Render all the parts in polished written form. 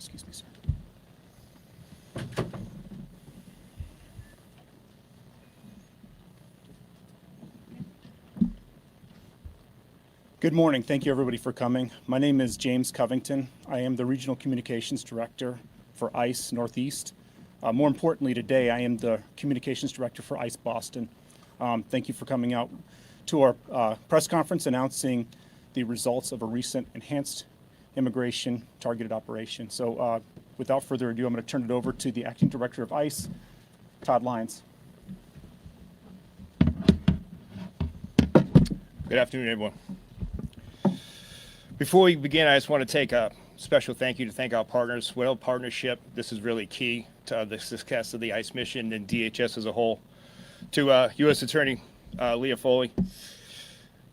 Excuse me, sir. Good morning. Thank you, everybody, for coming. My name is James Covington. I am the Regional Communications Director for ICE Northeast. More importantly, today, I am the Communications Director for ICE Boston. Thank you for coming out to our press conference announcing the results of a recent enhanced immigration targeted operation. So without further ado, I'm going to turn it over to the Acting Director of ICE, Todd Lyons. Good afternoon, everyone. Before we begin, I just want to take a special thank you to thank our partners. Without partnership, this is really key to the success of the ICE mission and DHS as a whole. To U.S. Attorney Leah Foley,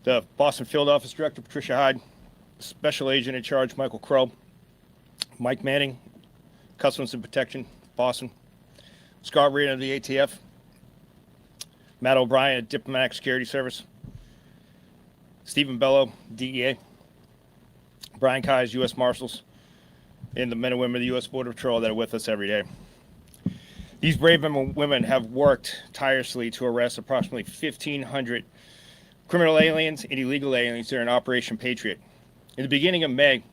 the Boston Field Office Director Patricia Hyde, Special Agent in Charge Michael Crow, Mike Manning, Customs and Protection, Boston, Scott Reed of the ATF, Matt O'Brien at Diplomatic Security Service, Stephen Bello, DEA, Brian Keyes, U.S. Marshals, and the men and women of the U.S. Border Patrol that are with us every day. These brave men and women have worked tirelessly to arrest approximately 1,500 criminal aliens and illegal aliens during Operation Patriot. In the beginning of May,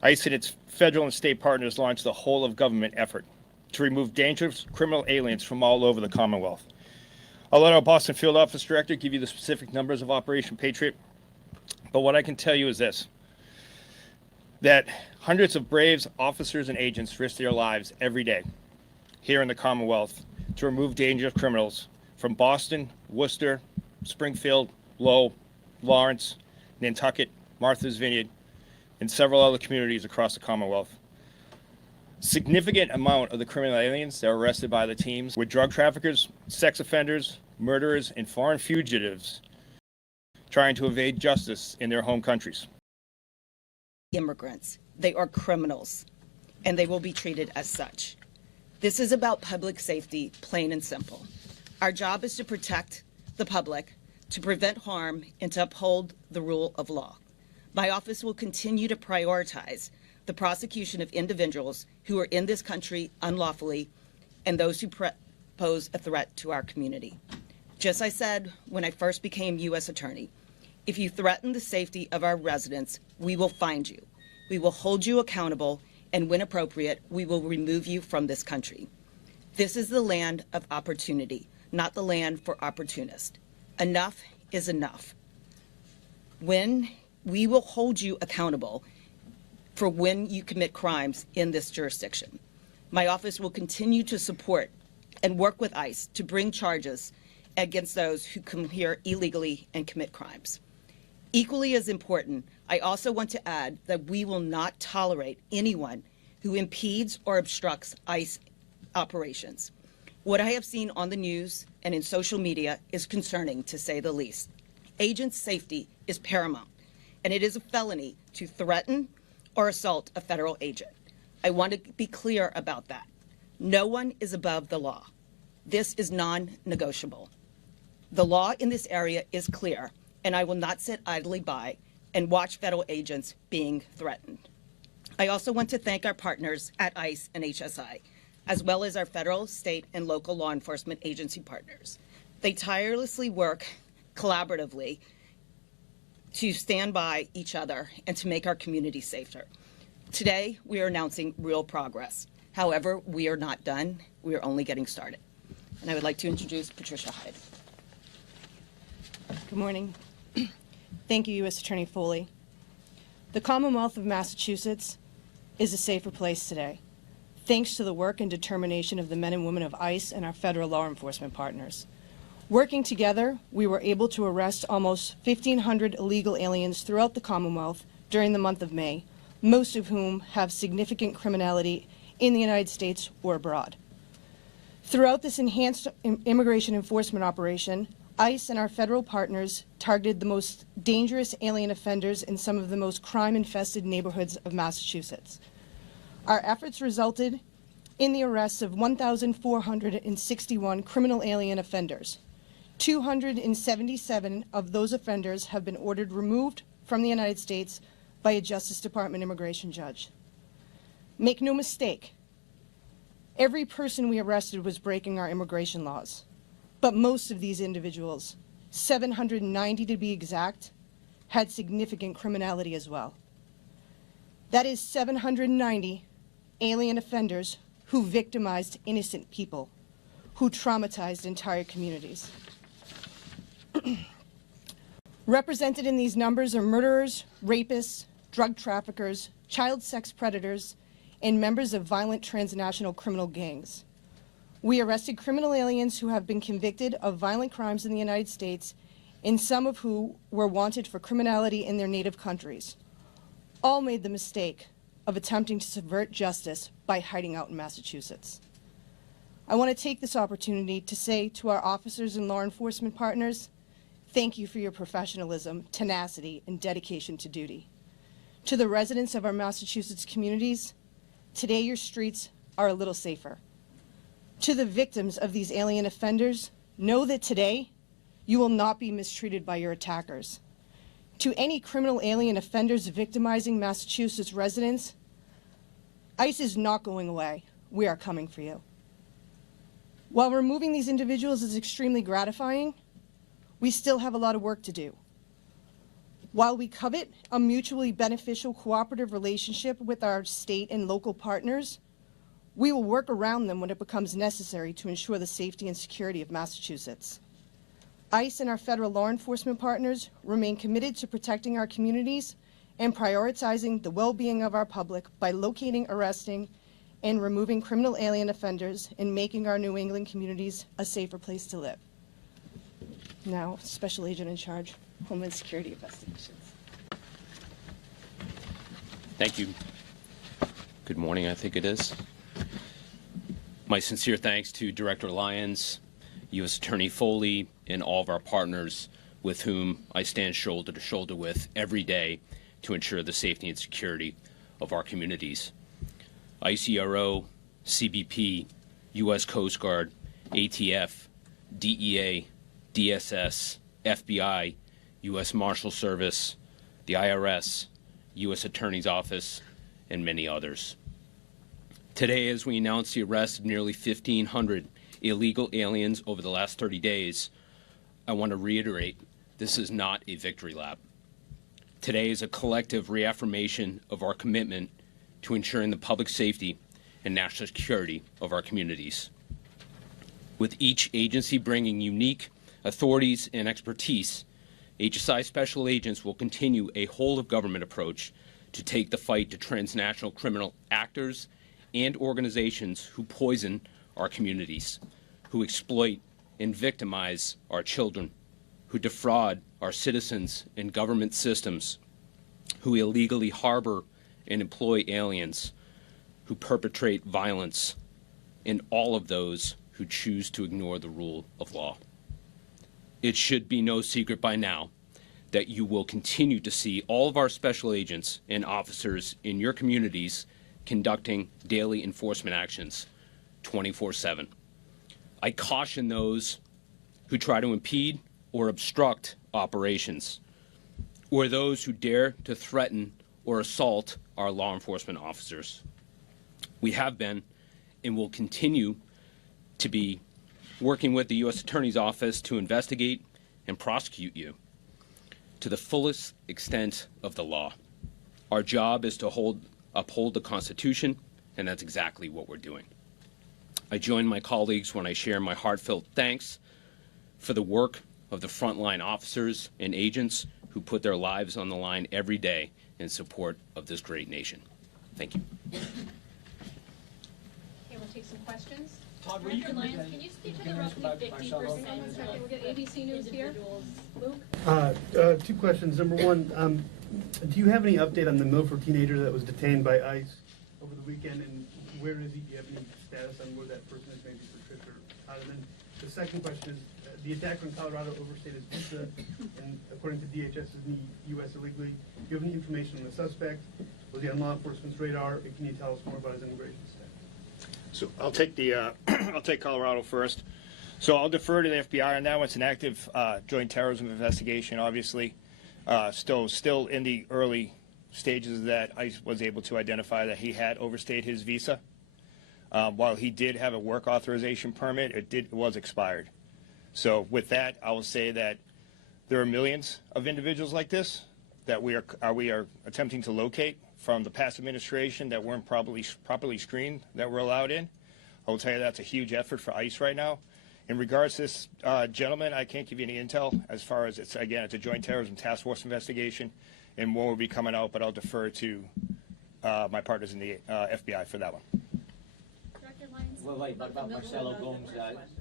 ICE and its federal and state partners launched the whole-of-government effort to remove dangerous criminal aliens from all over the Commonwealth. I'll let our Boston Field Office Director give you the specific numbers of Operation Patriot, but what I can tell you is this: that hundreds of brave officers and agents risk their lives every day here in the Commonwealth to remove dangerous criminals from Boston, Worcester, Springfield, Lowell, Lawrence, Nantucket, Martha's Vineyard, and several other communities across the Commonwealth. Significant amount of the criminal aliens that are arrested by the teams were drug traffickers, sex offenders, murderers, and foreign fugitives trying to evade justice in their home countries. Immigrants. They are criminals, and they will be treated as such. This is about public safety, plain and simple. Our job is to protect the public, to prevent harm, and to uphold the rule of law. My office will continue to prioritize the prosecution of individuals who are in this country unlawfully and those who pose a threat to our community. Just as I said when I first became U.S. Attorney, if you threaten the safety of our residents, we will find you. We will hold you accountable, and when appropriate, we will remove you from this country. This is the land of opportunity, not the land for opportunists. Enough is enough. When we will hold you accountable for when you commit crimes in this jurisdiction. My office will continue to support and work with ICE to bring charges against those who come here illegally and commit crimes. Equally as important, I also want to add that we will not tolerate anyone who impedes or obstructs ICE operations. What I have seen on the news and in social media is concerning, to say the least. Agents' safety is paramount, and it is a felony to threaten or assault a federal agent. I want to be clear about that. No one is above the law. This is non-negotiable. The law in this area is clear, and I will not sit idly by and watch federal agents being threatened. I also want to thank our partners at ICE and HSI, as well as our federal, state, and local law enforcement agency partners. They tirelessly work collaboratively to stand by each other and to make our community safer. Today, we are announcing real progress. However, we are not done. We are only getting started. And I would like to introduce Patricia Hyde. Good morning. Thank you, U.S. Attorney Foley. The Commonwealth of Massachusetts is a safer place today, thanks to the work and determination of the men and women of ICE and our federal law enforcement partners. Working together, we were able to arrest almost 1,500 illegal aliens throughout the Commonwealth during the month of May, most of whom have significant criminality in the United States or abroad. Throughout this enhanced immigration enforcement operation, ICE and our federal partners targeted the most dangerous alien offenders in some of the most crime-infested neighborhoods of Massachusetts. Our efforts resulted in the arrests of 1,461 criminal alien offenders. 277 of those offenders have been ordered removed from the United States by a Justice Department immigration judge. Make no mistake, every person we arrested was breaking our immigration laws. But most of these individuals, 790 to be exact, had significant criminality as well. That is 790 alien offenders who victimized innocent people, who traumatized entire communities. Represented in these numbers are murderers, rapists, drug traffickers, child sex predators, and members of violent transnational criminal gangs. We arrested criminal aliens who have been convicted of violent crimes in the United States, and some of who were wanted for criminality in their native countries. All made the mistake of attempting to subvert justice by hiding out in Massachusetts. I want to take this opportunity to say to our officers and law enforcement partners, thank you for your professionalism, tenacity, and dedication to duty. To the residents of our Massachusetts communities, today your streets are a little safer. To the victims of these alien offenders, know that today you will not be mistreated by your attackers. To any criminal alien offenders victimizing Massachusetts residents, ICE is not going away. We are coming for you. While removing these individuals is extremely gratifying, we still have a lot of work to do. While we covet a mutually beneficial cooperative relationship with our state and local partners, we will work around them when it becomes necessary to ensure the safety and security of Massachusetts. ICE and our federal law enforcement partners remain committed to protecting our communities and prioritizing the well-being of our public by locating, arresting, and removing criminal alien offenders and making our New England communities a safer place to live. Now, Special Agent in Charge, Homeland Security Investigations. Thank you. Good morning, I think it is. My sincere thanks to Director Lyons, U.S. Attorney Foley, and all of our partners with whom I stand shoulder to shoulder with every day to ensure the safety and security of our communities. ICRO, CBP, U.S. Coast Guard, ATF, DEA, DSS, FBI, U.S. Marshal Service, the IRS, U.S. Attorney's Office, and many others. Today, as we announce the arrest of nearly 1,500 illegal aliens over the last 30 days, I want to reiterate, this is not a victory lap. Today is a collective reaffirmation of our commitment to ensuring the public safety and national security of our communities. With each agency bringing unique authorities and expertise, HSI Special Agents will continue a whole-of-government approach to take the fight to transnational criminal actors and organizations who poison our communities, who exploit and victimize our children, who defraud our citizens and government systems, who illegally harbor and employ aliens, who perpetrate violence, and all of those who choose to ignore the rule of law. It should be no secret by now that you will continue to see all of our special agents and officers in your communities conducting daily enforcement actions 24/7. I caution those who try to impede or obstruct operations, or those who dare to threaten or assault our law enforcement officers. We have been and will continue to be working with the U.S. Attorney's Office to investigate and prosecute you to the fullest extent of the law. Our job is to uphold the Constitution, and that's exactly what we're doing. I join my colleagues when I share my heartfelt thanks for the work of the frontline officers and agents who put their lives on the line every day in support of this great nation. Thank you. Okay, we'll take some questions. Todd, will you Director Lyons, can you speak to the roughly 50%? We'll get ABC News here. Luke? Two questions. Number one, do you have any update on the Milford teenager that was detained by ICE over the weekend, and where is he? Do you have any status on where that person is, maybe Patricia or out? And then the second question is, the attacker in Colorado overstayed his visa, and according to DHS, is in the U.S. illegally. Do you have any information on the suspect? Was he on law enforcement's radar? And can you tell us more about his immigration status? So I'll take the I'll take Colorado first. So I'll defer to the FBI on that one. It's an active joint terrorism investigation, obviously. Still in the early stages that ICE was able to identify that he had overstayed his visa. While he did have a work authorization permit, it was expired. So with that, I will say that there are millions of individuals like this that we are attempting to locate from the past administration that weren't properly screened that were allowed in. I will tell you that's a huge effort for ICE right now. In regards to this gentleman, I can't give you any intel as far as it's a joint terrorism task force investigation, and more will be coming out, but I'll defer to my partners in the FBI for that one. Director Lyons? Well, wait, what about Marcelo Gomes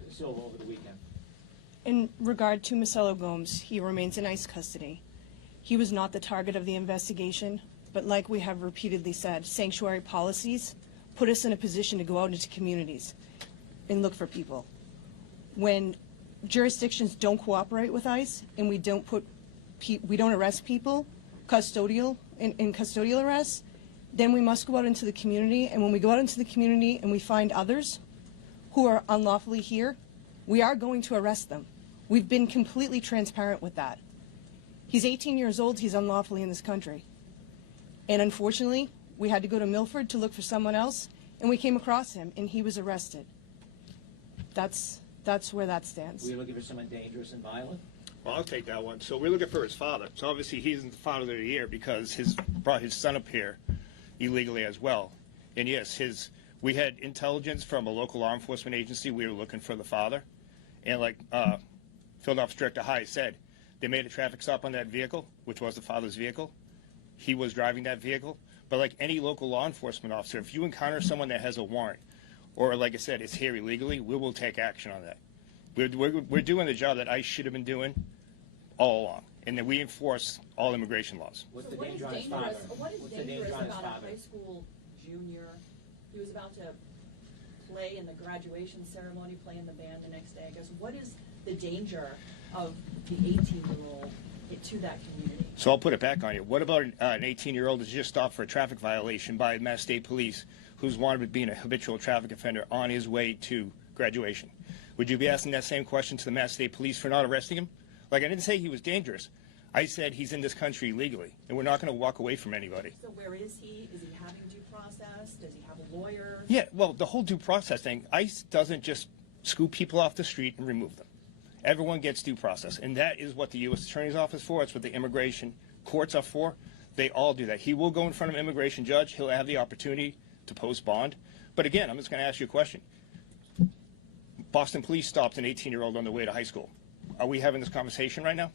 Silva over the weekend? In regard to Marcelo Gomes, he remains in ICE custody. He was not the target of the investigation, but like we have repeatedly said, sanctuary policies put us in a position to go out into communities and look for people. When jurisdictions don't cooperate with ICE and we don't arrest people in custodial arrests, then we must go out into the community. And when we go out into the community and we find others who are unlawfully here, we are going to arrest them. We've been completely transparent with that. He's 18 years old. He's unlawfully in this country. And unfortunately, we had to go to Milford to look for someone else, and we came across him, and he was arrested. That's where that stands. Were you looking for someone dangerous and violent? Well, I'll take that one. So we're looking for his father. So obviously he's the father of the year because brought his son up here illegally as well. And yes, we had intelligence from a local law enforcement agency. We were looking for the father. And like Field Officer Director Hyde said, they made a traffic stop on that vehicle, which was the father's vehicle. He was driving that vehicle. But like any local law enforcement officer, if you encounter someone that has a warrant, or like I said, is here illegally, we will take action on that. We're doing the job that ICE should have been doing all along, and that we enforce all immigration laws. What's the danger on his father? What is What's the dangerous danger on his about a father? high school junior? He was about to play in the graduation ceremony, play in the band the next day. I guess what is the danger of the 18-year-old to that community? So I'll put it back on you. What about an 18-year-old who's just stopped for a traffic violation by Mass State Police, who's wanted to be a habitual traffic offender on his way to graduation? Would you be asking that same question to the Mass State Police for not arresting him? Like, I didn't say he was dangerous. I said he's in this country illegally, and we're not going to walk away from anybody. So where is he? Is he having due process? Does he have a lawyer? Yeah, well, the whole due process thing, ICE doesn't just scoop people off the street and remove them. Everyone gets due process, and that is what the U.S. Attorney's Office for. It's what the immigration courts are for. They all do that. He will go in front of an immigration judge. He'll have the opportunity to post bond. But again, I'm just going to ask you a question. Boston police stopped an 18-year-old on the way to high school. Are we having this conversation right now?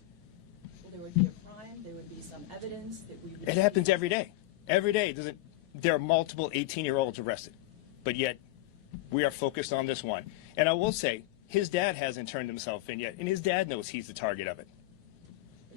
Well, there would be a crime. There would be some evidence that we would... It happens every day. Every day. There are multiple 18-year-olds arrested. But yet, we are focused on this one. And I will say, his dad hasn't turned himself in yet, and his dad knows he's the target of it.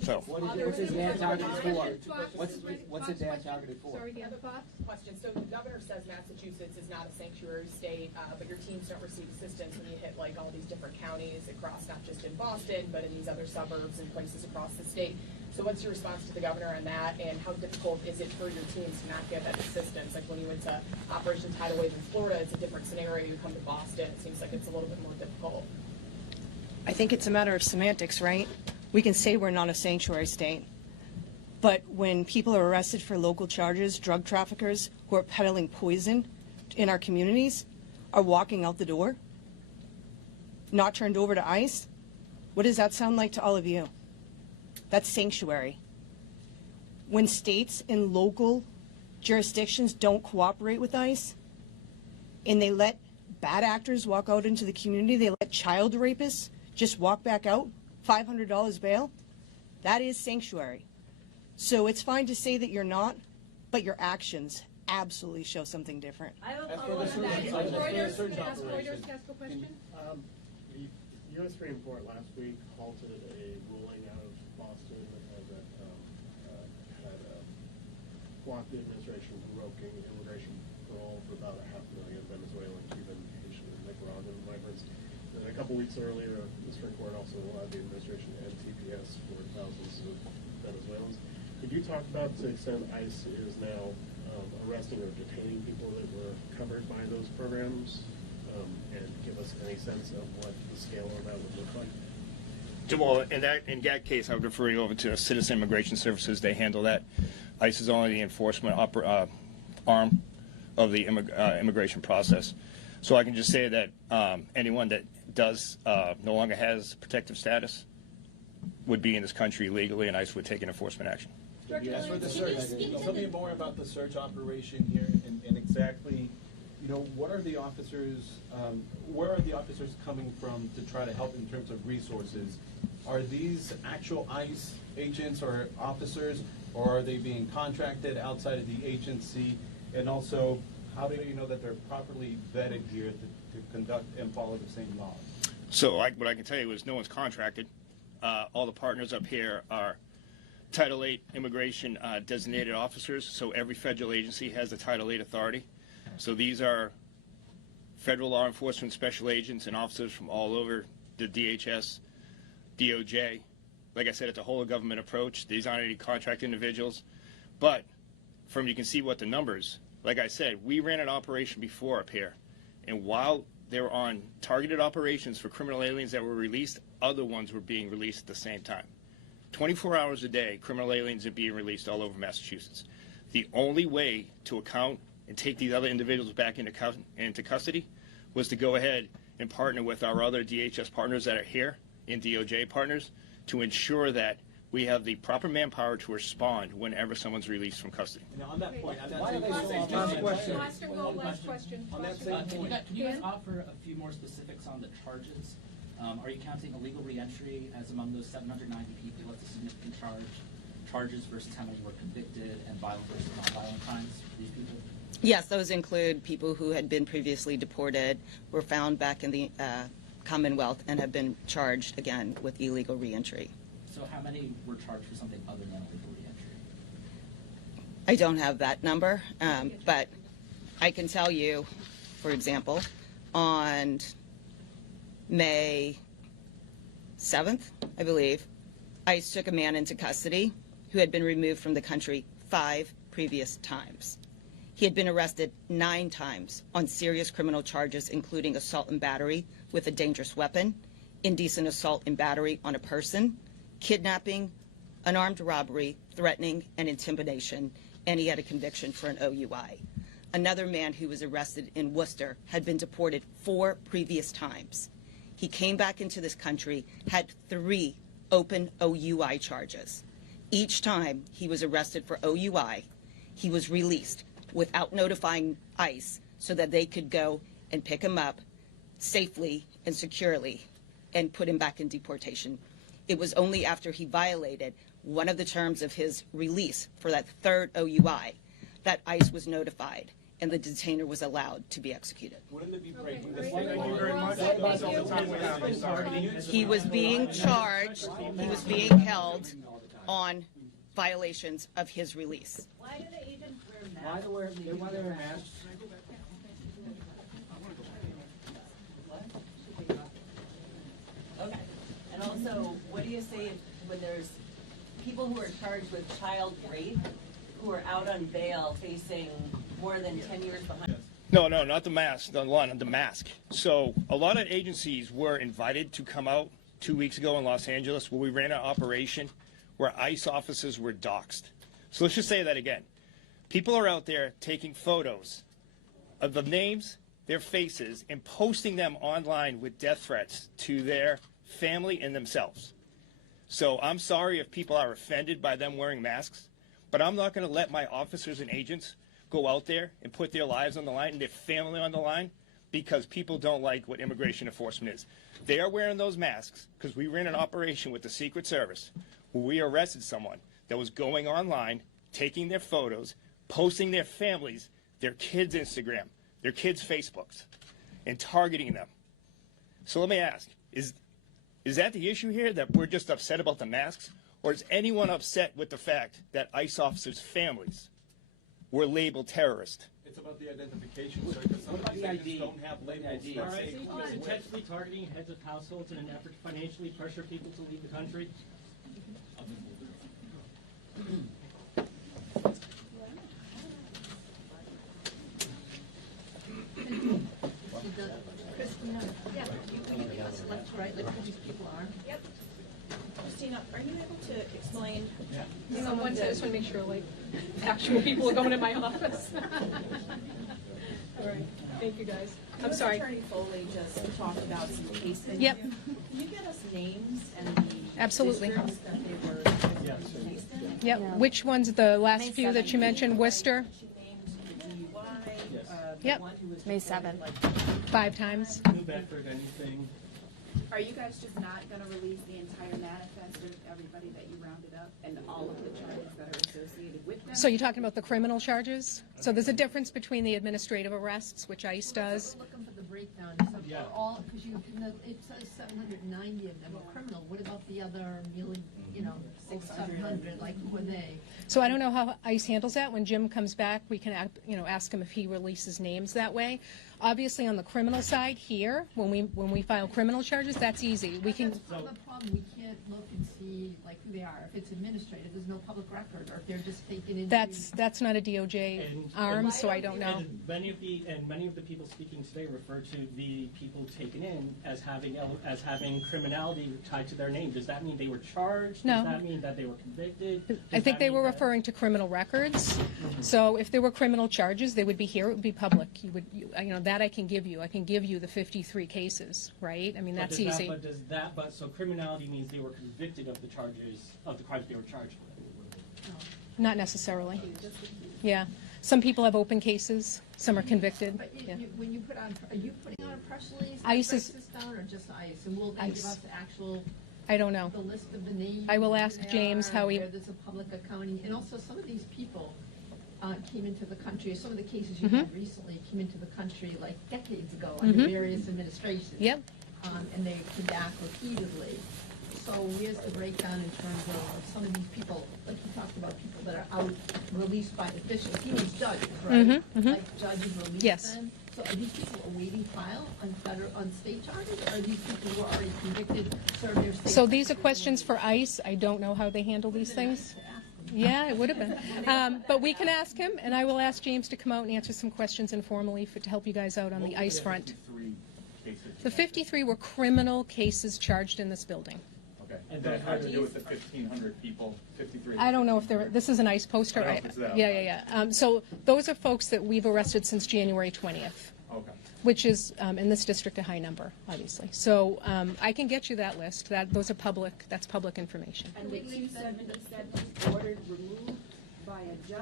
So, What's his dad targeted for? What's his dad targeted for? Sorry, the other thoughts? Question. So the governor says Massachusetts is not a sanctuary state, but your teams don't receive assistance when you hit like all these different counties across, not just in Boston, but in these other suburbs and places across the state. So what's your response to the governor on that, and how difficult is it for your teams to not get that assistance? Like when you went to Operation Tidal Wave in Florida, it's a different scenario. You come to Boston, it seems like it's a little bit more difficult. I think it's a matter of semantics, right? We can say we're not a sanctuary state, but when people are arrested for local charges, drug traffickers who are peddling poison in our communities are walking out the door, not turned over to ICE, what does that sound like to all of you? That's sanctuary. When states and local jurisdictions don't cooperate with ICE and they let bad actors walk out into the community, they let child rapists just walk back out, $500 bail, that is sanctuary. So it's fine to say that you're not, but your actions absolutely show something different. I have a That's follow-up for on the that. surge- Reuters, surge can I ask operation. Reuters to ask a question? The U.S. Supreme Court last week halted a ruling out of Boston that had blocked the administration from revoking immigration parole for about 500,000 Venezuelan, Cuban, Haitian, and Nicaraguan migrants. And then a couple weeks earlier, the Supreme Court also allowed the administration to end TPS for thousands of Venezuelans. Could you talk about to the extent ICE is now arresting or detaining people that were covered by those programs, and give us any sense of what the scale of that would look like? Well, in that case, I would refer you over to Citizen Immigration Services. They handle that. ICE is only the enforcement arm of the immigration process. So I can just say that anyone that does no longer has protective status would be in this country legally, and ICE would take an enforcement action. As for the search, tell me more about the search operation here and exactly, what are the officers, where are the officers coming from to try to help in terms of resources? Are these actual ICE agents or officers, or are they being contracted outside of the agency? And also, how do you know that they're properly vetted here to conduct and follow the same laws? So what I can tell you is no one's contracted. All the partners up here are Title VIII immigration designated officers, so every federal agency has a Title VIII authority. So these are federal law enforcement special agents and officers from all over the DHS, DOJ. Like I said, it's a whole of government approach. These aren't any contract individuals. But you can see what the numbers, like I said, we ran an operation before up here. And while they were on targeted operations for criminal aliens that were released, other ones were being released at the same time. 24 hours a day, criminal aliens are being released all over Massachusetts. The only way to account and take these other individuals back into custody was to go ahead and partner with our other DHS partners that are here and DOJ partners to ensure that we have the proper manpower to respond whenever someone's released from custody. Now, on that point, Last question. On that same point, Can you guys offer a few more specifics on the charges? Are you counting illegal reentry as among those 790 people? What's the significant charges versus how many were convicted, and violent versus non-violent crimes for these people? Yes, those include people who had been previously deported, were found back in the Commonwealth, and have been charged again with illegal reentry. So how many were charged for something other than illegal reentry? I don't have that number, but I can tell you, for example, on May 7th, I believe, ICE took a man into custody who had been removed from the country 5 previous times. He had been arrested 9 times on serious criminal charges, including assault and battery with a dangerous weapon, indecent assault and battery on a person, kidnapping, unarmed robbery, threatening, and intimidation, and he had a conviction for an OUI. Another man who was arrested in Worcester had been deported 4 previous times. He came back into this country, had 3 open OUI charges. Each time he was arrested for OUI, he was released without notifying ICE so that they could go and pick him up safely and securely and put him back in deportation. It was only after he violated one of the terms of his release for that 3rd OUI that ICE was notified and the detainer was allowed to be executed. wouldn't it be breaking the Thank state you law? very much. That's all the time we have. I'm sorry. He was being charged, he was being held on violations of his release. Why do the agents wear masks? Why they wear masks? Okay. And also, what do you say when there's people who are charged with child rape who are out on bail facing more than 10 years behind? No, not the mask, the mask. So a lot of agencies were invited to come out 2 weeks ago in Los Angeles where we ran an operation where ICE officers were doxxed. So let's just say that again. People are out there taking photos of the names, their faces, and posting them online with death threats to their family and themselves. So I'm sorry if people are offended by them wearing masks, but I'm not going to let my officers and agents go out there and put their lives on the line and their family on the line because people don't like what immigration enforcement is. They are wearing those masks because we ran an operation with the Secret Service where we arrested someone that was going online, taking their photos, posting their families, their kids' Instagram, their kids' Facebooks, and targeting them. So let me ask, is that the issue here, that we're just upset about the masks? Or is anyone upset with the fact that ICE officers' families were labeled terrorist? It's about the identification, sir, because some of these agents don't have labels. All right, he's intentionally targeting heads of households in an effort to financially pressure people to leave the country. Christina, can you give us left to right, like who these people are? Yep. Christina, are you able to explain? Someone, I just want to make sure, like, actual people going in my office. All right, thank you, guys. I'm sorry. Attorney Foley just talked about some cases. Yep. Can you get us names and the Absolutely. districts that they were placed in? Yep, which ones, the last few that you mentioned, Worcester? She named the DUI, Yep. the one who was May reported, 7th. like, 5 times. New Bedford, anything? Are you guys just not gonna release the entire manifest of everybody that you rounded up and all of the charges that are associated with them? So you're talking about the criminal charges? So there's a difference between the administrative arrests, which ICE does. Looking for the breakdown, so Yeah. for all, because it says 790 of them are criminal, what about the other nearly, 700, like, who are they? So I don't know how ICE handles that. When Jim comes back, we can, ask him if he releases names that way. Obviously, on the criminal side here, when we file criminal charges, that's easy. We can. That's part of the problem, we can't look and see, like, who they are. If it's administrative, there's no public record, or if they're just taken into. That's not a DOJ arm, so I don't know. And many of the people speaking today refer to the people taken in as having criminality tied to their name. Does that mean they were charged? No. Does that mean that they were convicted? I think they were referring to criminal records. So if there were criminal charges, they would be here. It would be public. That I can give you. I can give you the 53 cases, right? I mean, that's easy. So criminality means they were convicted of the charges, of the crimes they were charged with? Not necessarily. Yeah. Some people have open cases. Some are convicted. But Yeah. when you put on, are you putting on a press release? ICE that is- breaks this down, or just ICE? And will they give ICE. us the actual, I don't know. the list of the names? I will ask where they James are, how he- Where there's a public accounting, and also some of these people came into the country, or some of the cases you had recently came into the country like decades ago under various administrations. Yep. And they came back repeatedly. So where's the breakdown in terms of some of these people, like you talked about people that are out released by officials, he was judges, right? Like judges released Yes. them. So are these people awaiting trial on state charges, or are these people who are already convicted, serve their state? So these are questions for ICE. I don't know how they handle these things. Yeah, it would have been. But we can ask him, and I will ask James to come out and answer some questions informally to help you guys out on the ICE front. The 53 were criminal cases charged in this building. Okay. And that had to do with the 1,500 people, 53? I don't know if this is an ICE poster. I don't know if it's that. Yeah. So those are folks that we've arrested since January 20th. Okay. Which is, in this district, a high number, obviously. So I can get you that list. That's public information. And the 277 ordered removed by a judge,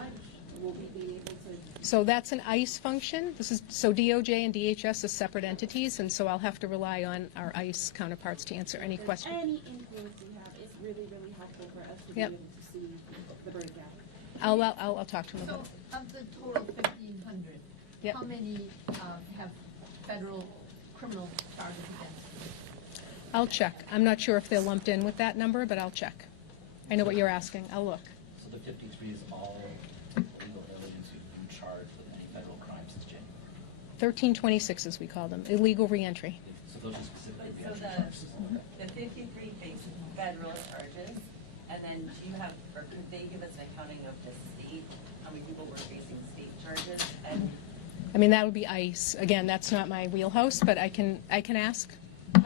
will we be able to? So that's an ICE function. So DOJ and DHS are separate entities, and so I'll have to rely on our ICE counterparts to answer any questions. Any influence we have is really, really helpful for us to be Yep. able to see the breakdown. I'll talk to them So about it. of the total 1,500, Yep. how many have federal criminal charges against them? I'll check. I'm not sure if they're lumped in with that number, but I'll check. I know what you're asking. I'll look. So the 53 is all illegal aliens who've been charged with any federal crimes since January? 1326, as we call them, illegal reentry. So those are specifically So reentry charges? the 53 face federal charges, and then do you have, or could they give us an accounting of the state, how many people were facing state charges? And I mean, that would be ICE. Again, that's not my wheelhouse, but I can ask.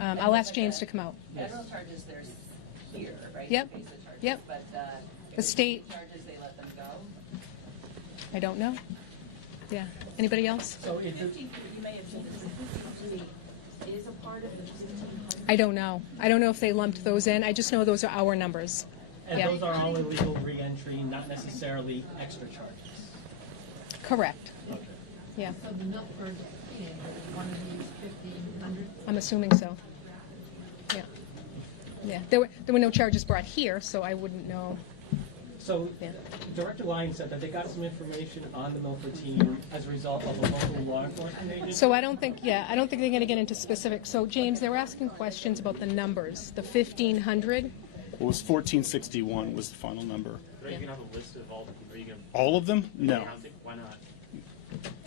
I'll ask James to come out. federal charges, there's here, right? Yep. You face the charges, Yep. But The state, charges, they let them go? I don't know. Yeah. Anybody else? So the 53, you may have said this, the 53 is a part of the 1,500? I don't know. I don't know if they lumped those in. I just know those are our numbers. And Yeah. those are all illegal reentry, not necessarily extra charges. Correct. Okay. Yeah. So the Milford teenager is one of these 1,500? I'm assuming so. Yeah. Yeah. There were no charges brought here, so I wouldn't know. So Yeah. Director Lyons said that they got some information on the Milford team as a result of a local law enforcement agent. So I don't think they're going to get into specifics. So James, they were asking questions about the numbers, the 1,500. It was 1461 was the final number. Are you going to have a list of all the people? Are you going All of them? No. Why not?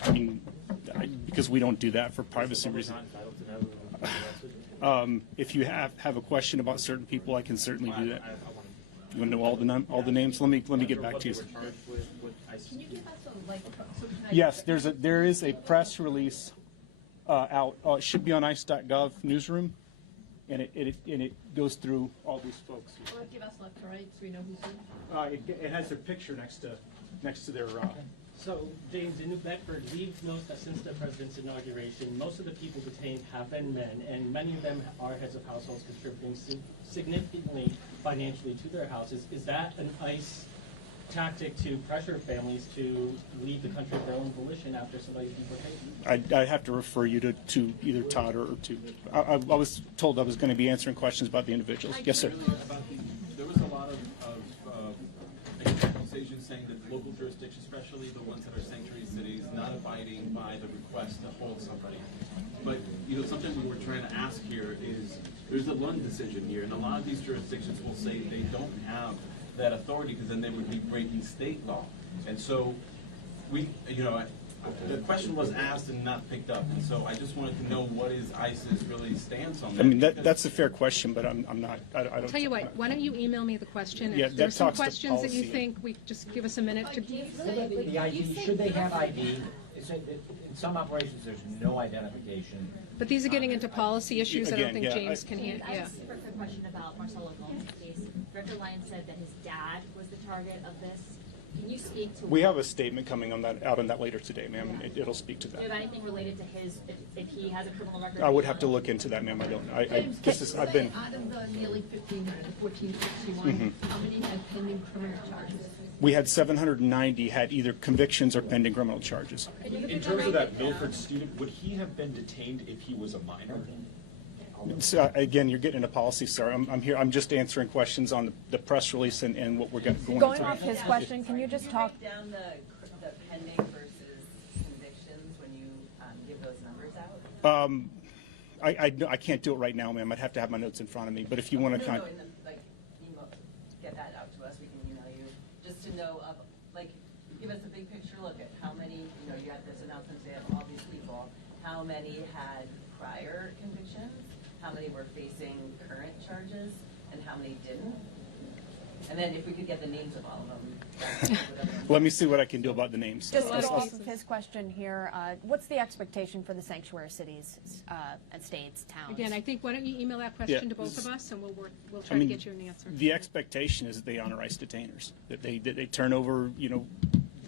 I mean, because we don't do that for privacy Someone's reasons. not entitled to know who the arrested? If you have a question about certain people, I can certainly do that. I want You want to know all the names? Let me get back what to you. they were charged with ICE. Can you give us a, like, so can I? Yes, there is a press release out. It should be on ice.gov newsroom, and it goes through all these folks. Or give us left to right so we know who's who? It has their picture next to next to their. So, James, in New Bedford, we've noticed that since the president's inauguration, most of the people detained have been men, and many of them are heads of households contributing significantly financially to their houses. Is that an ICE tactic to pressure families to leave the country of their own volition after somebody's deportation? I have to refer you to either Todd or to. I was told I was going to be answering questions about the individuals. Yes, sir. There was a lot of accusations saying that local jurisdictions, especially the ones that are sanctuary cities, not abiding by the request to hold somebody. But, you know, something we were trying to ask here is, there's a Lund decision here, and a lot of these jurisdictions will say they don't have that authority because then they would be breaking state law. And so we, you know, the question was asked and not picked up, and so I just wanted to know what is ICE's really stance on that. I mean, that's a fair question, but I'm not. I don't. Tell you what, why don't you email me the question? Yeah, If there's some that talks to questions that you policy. think, we just give us a minute to. The ID, should they have ID? In some operations, there's no identification. But these are getting into policy issues. I don't think Again, James can handle. I Yeah. have a super quick question about Marcelo Gomes' case. Director Lyons said that his dad was the target of this. Can you speak to? We have a statement coming on that out on that later today, ma'am, and it'll speak to Do you that. have anything related to his, if he has a criminal record? I would have to look into that, ma'am. I don't know. I've been. Out of the nearly 1,500, 1,461, how many had pending criminal charges? We had 790 had either convictions or pending criminal charges. In terms of that Milford student, would he have been detained if he was a minor? So, again, you're getting into policy, sir. I'm here. I'm just answering questions on the press release and what we're going Going into. off his question, can you just talk? Break down the pending versus convictions when you give those numbers out? I can't do it right now, ma'am. I'd have to have my notes in front of me. But if you want to No, email, get that out to us. We can email you just to know of, give us a big picture look at how many. You had this announcement today of all these people. How many had prior convictions? How many were facing current charges, and how many didn't? And then if we could get the names of all of them. let me see what I can do about the names. Just to go off of his question here, what's the expectation for the sanctuary cities and states, towns? Again, I think, why don't you email that question to both of us, and we'll try to get you an answer. The expectation is that they honor ICE detainers, that they turn over,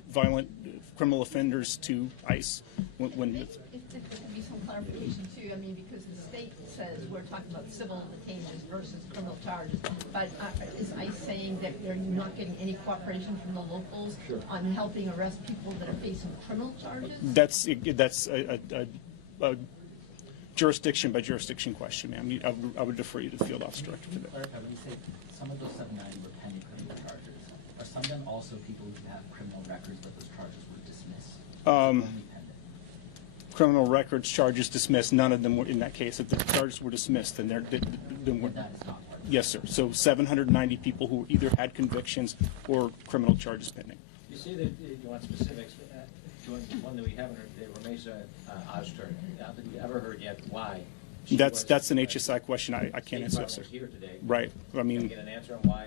violent criminal offenders to ICE when If there could be some clarification too, I mean, because the state says we're talking about civil detainers versus criminal charges, but is ICE saying that they're not getting any cooperation from the locals on helping arrest people that are facing criminal charges? that's a jurisdiction by jurisdiction question, ma'am. I would defer you to the field office director for that. Clarify, when you say some of those 790 were pending criminal charges, are some of them also people who have criminal records but those charges were dismissed? Only pending? Criminal records charges dismissed. None of them were in that case. If the charges were dismissed, then That is not part of it. yes, sir. So 790 people who either had convictions or criminal charges pending. You say that you want specifics. One that we haven't heard today, Ramesa Oster. Have you ever heard yet why? That's an HSI question. I can't answer that, sir. Here today. Right. I mean, Get an answer on why.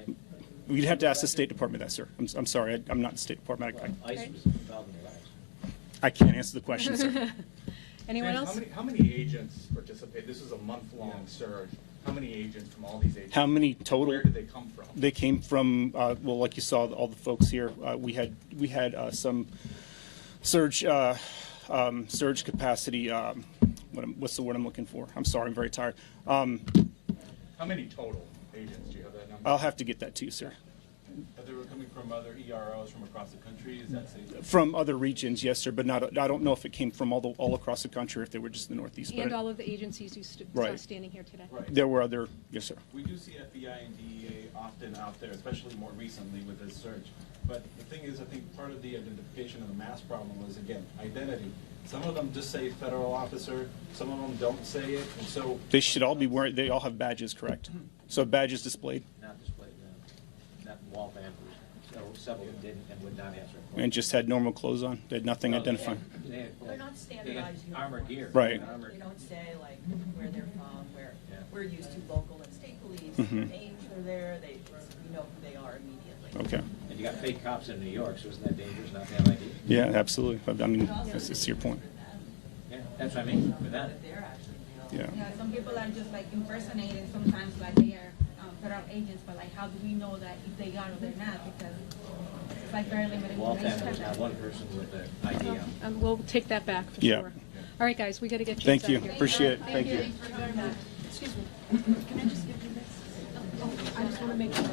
you'd have to ask the State Department that, sir. I'm sorry. I'm not the State Department. ICE was involved in the arrest. I can't answer the question, sir. Anyone James, else? How many agents participate? This is a month-long surge. How many agents from all these agencies? How many total? Where did they come from? They came from well, like you saw, all the folks here. We had some surge capacity. What's the word I'm looking for? I'm sorry, I'm very tired. How many total agents? Do you have that number? I'll have to get that to you, sir. They were coming from other EROs from across the country. Is that safe? From other regions, yes, sir, but not. I don't know if it came from all across the country, or if they were just in the Northeast. And but all of the agencies you saw Right. standing here today. Right. there were other. Yes, sir. We do see FBI and DEA often out there, especially more recently with this surge. But the thing is, I think part of the identification of the mass problem was, again, identity. Some of them just say federal officer, some of them don't say it, and so. They should all be wearing. They all have badges, correct? So badges displayed, Not displayed, not wall banners. Several didn't and would not answer. and just had normal clothes on. They had nothing identifying. They're not standardized armored gear. Right. They don't say where they're from, where we're used to local and state police. Mhm. Their names are there. We know who they are immediately. Okay. And you got fake cops in New York, so isn't that dangerous not to have ID? Yeah, absolutely. I mean, it's your point. Yeah, that's what I mean, with that. Yeah. Yeah, some people are just like impersonating sometimes like they are federal agents, but like how do we know that if they are or they're not? Because like very limited Waltham information. was not one person with an idea. We'll take that back for Yeah. sure. All right, guys, we got to get James Thank out you. of here. Appreciate it. Thank you. Excuse me, can I just give you this? Oh, I just want to make sure